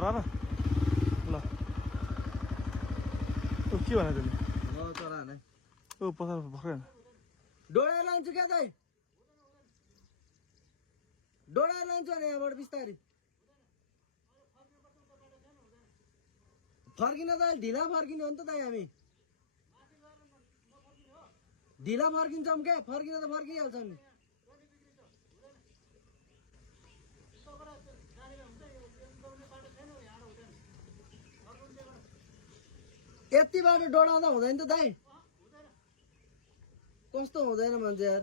चरा न ल के भने तिमीले चरा नै पचास भर्खर डोडा लान्छु क्या दाइ डोडा लान्छु अनि यहाँबाट बिस्तारी फर्किन त ढिला फर्किने हो नि त दाइ हामी ढिला फर्किन्छौँ क्या फर्किन त फर्किहाल्छौँ नि यति बाटो डोडाउँदा हुँदैन त दाइ कस्तो हुँदैन मान्छे यार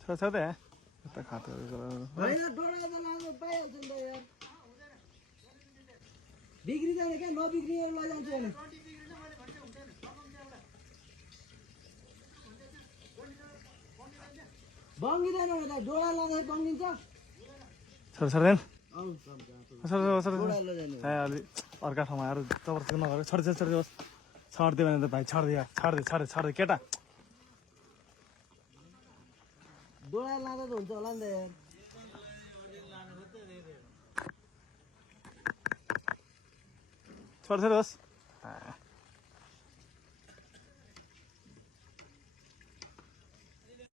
छोड्छ त यता खातो होइन डोडाउँदा लानु पाइहाल्छ नि त यार बिग्रिँदैन क्या नबिग्रिने लैजान्छु अनि बङ्गिँदैन त डोडा लाँदाखेरि बङ्गिन्छ छोड्दैन डोडा लैजाने अलि अर्का ठाउँमा आएर जबरजस्ती नगरेर छोडिदियोस् छाडिदियो भने त भाइ छाडिदियो केटा डोडा लाँदा त हुन्छ होला नि त यार छोडिदियोस्